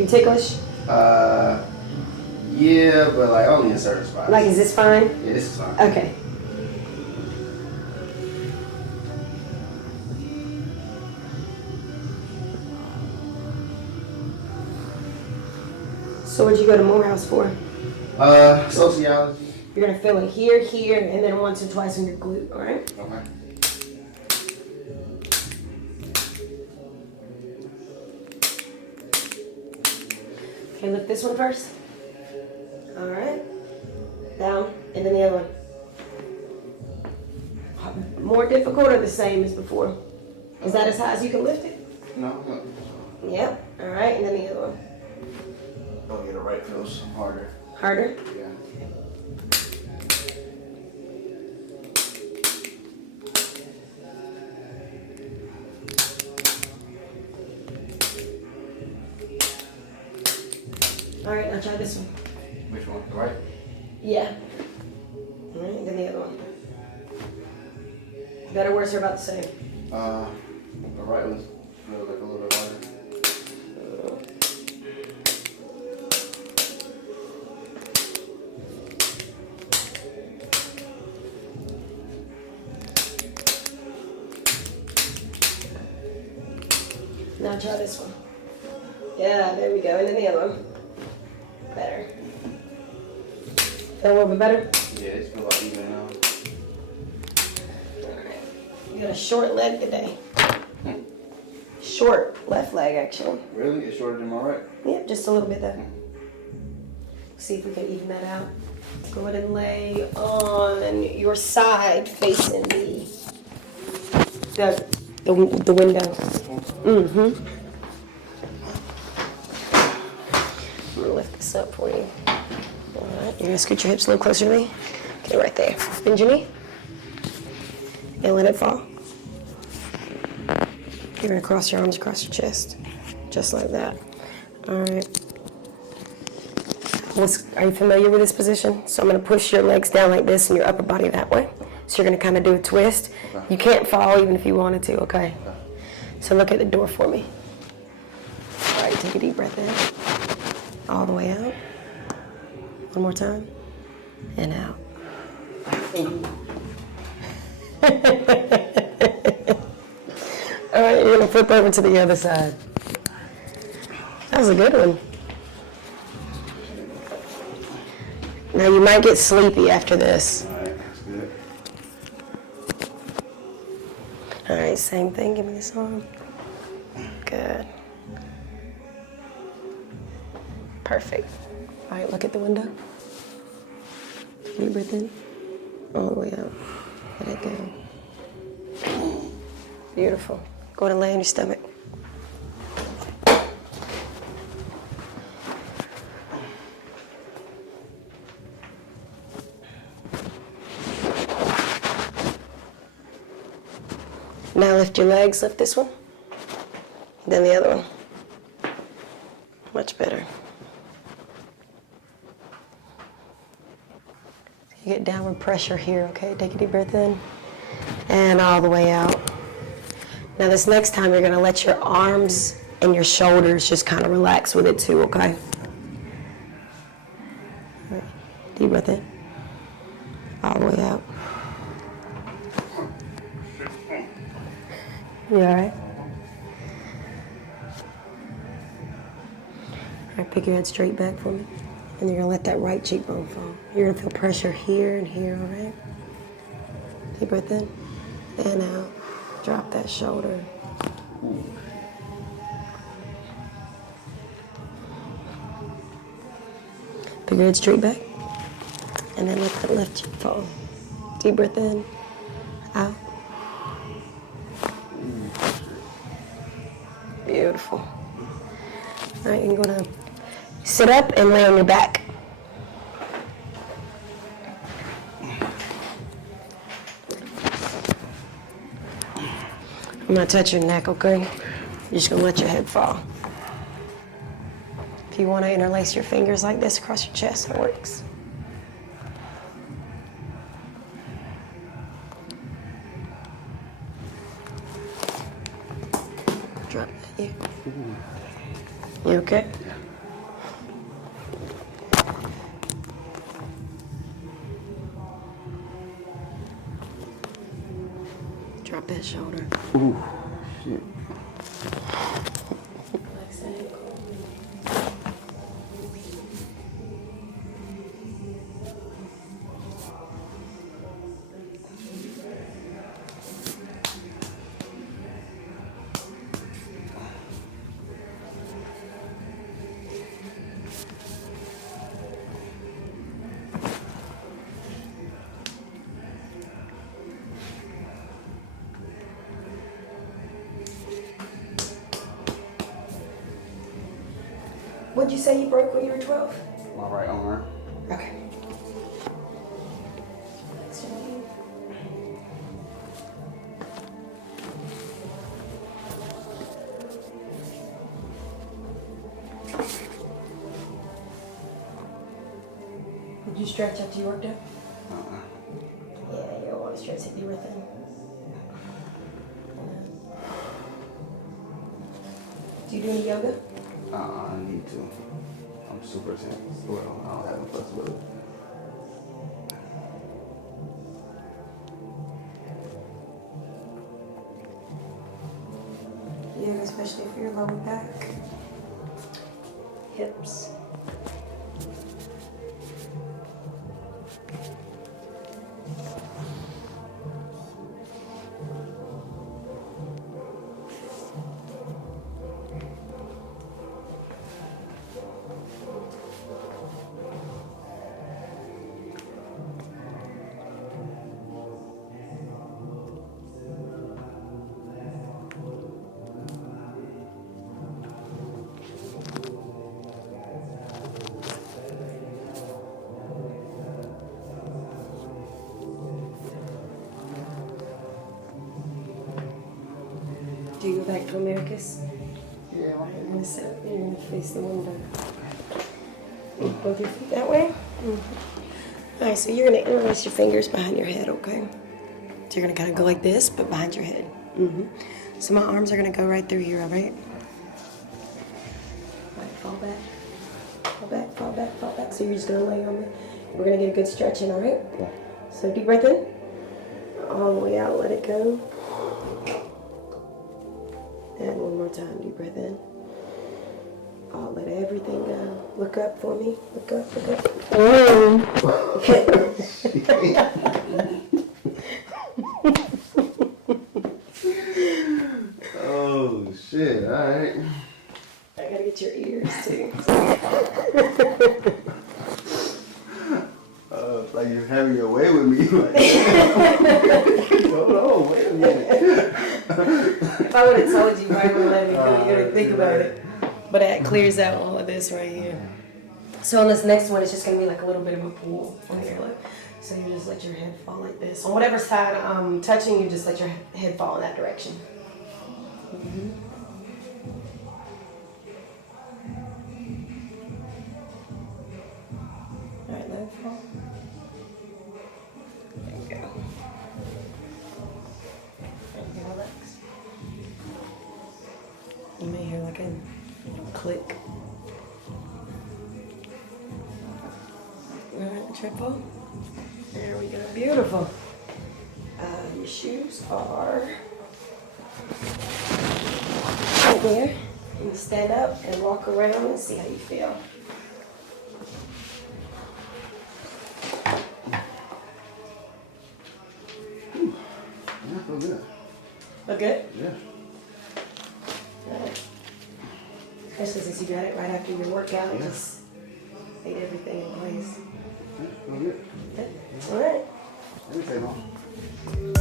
Are you ticklish? Yeah, but like only in certain spots. Like, is this fine? Yeah, this is fine. Okay. So what'd you go to Morehouse for? Sociology. You're gonna feel it here, here, and then once or twice in your glute, all right? Okay. Okay, lift this one first. All right. Down, and then the other one. More difficult or the same as before? Is that as high as you can lift it? No. Yep. All right, and then the other one. Oh, yeah, the right feels harder. Harder? Yeah. All right, now try this one. Which one? The right? Yeah. All right, then the other one. Better, worse, or about the same? The right one feels like a little bit harder. Now try this one. Yeah, there we go. And then the other one. Better. Feel a little bit better? Yeah, it's feel like even now. Alright. You got a short leg today. Short left leg, actually. Really? It's shorter than my right? Yep, just a little bit though. See if we can even that out. Go ahead and lay on your side facing the window. Mm-hmm. I'm gonna lift this up for you. All right, you're gonna scoot your hips a little closer to me. Okay, right there. Bend your knee and let it fall. You're gonna cross your arms across your chest, just like that. All right. Are you familiar with this position? So I'm gonna push your legs down like this and your upper body that way. So you're gonna kind of do a twist. Okay. You can't fall even if you wanted to, okay? So look at the door for me. All right, take a deep breath in. All the way out. One more time. And out. All right, you're gonna flip over to the other side. That was a good one. Now you might get sleepy after this. All right, that's good. All right, same thing. Give me this arm. Good. Perfect. All right, look at the window. Can you breathe in? All the way out. Let it go. Beautiful. Go ahead and lay on your stomach. Now lift your legs, lift this one, then the other one. Much better. You get downward pressure here, okay? Take a deep breath in and all the way out. Now this next time you're gonna let your arms and your shoulders just kind of relax with it too, okay? All right. Deep breath in, all the way out. You all right? All right, pick your head straight back for me. And you're gonna let that right cheekbone fall. You're gonna feel pressure here and here, all right? Deep breath in and out. Drop that shoulder. Pick your head straight back. And then let that left cheek fall. Deep breath in, out. Beautiful. All right, you're gonna sit up and lay on your back. I'm gonna touch your neck, okay? You're just gonna let your head fall. If you wanna interlace your fingers like this across your chest, it works. Drop that, you. You okay? Yeah. Drop that shoulder. Ooh, shit. Relax that ankle. What'd you say you broke when you were 12? My right arm. Okay. Did you stretch after you worked out? Yeah, you don't want to stretch if you were thin. Do you do any yoga? I need to. I'm super tense. Well, I don't have the flexibility. Yeah, especially for your lower back, hips. Do you go back to Americas? Yeah, You're gonna sit up, you're gonna face the window. Both your feet that way? All right, so you're gonna interlace your fingers behind your head, okay? So you're gonna kind of go like this, but behind your head. So my arms are gonna go right through here, all right? All right, fall back. Fall back, fall back, fall back. So you're just gonna lay on me. We're gonna get a good stretch in, all right? Okay. So deep breath in. All the way out, let it go. And one more time, deep breath in. Oh, let everything go. Look up for me. Look up, look up. Oh, shit. All right. I gotta get your ears too. It's like you're having your way with me. Hold on, wait a minute. If I would have told you, why would let me go? You gotta think about it. But that clears out all of this right here. So on this next one, it's just gonna be like a little bit of a pool on here. Look. So you just let your head fall like this. On whatever side I'm touching, you just let your head fall in that direction. All right, let it fall. There you go. And you can relax. You may hear like a click. All right, the triple. There we go. Beautiful. Your shoes are right there. You can stand up and walk around and see how you feel. I feel good. Look good? Yeah. All right. Especially since you got it right after your workout, it just made everything in place. Yeah, feel good. All right. Let me take long.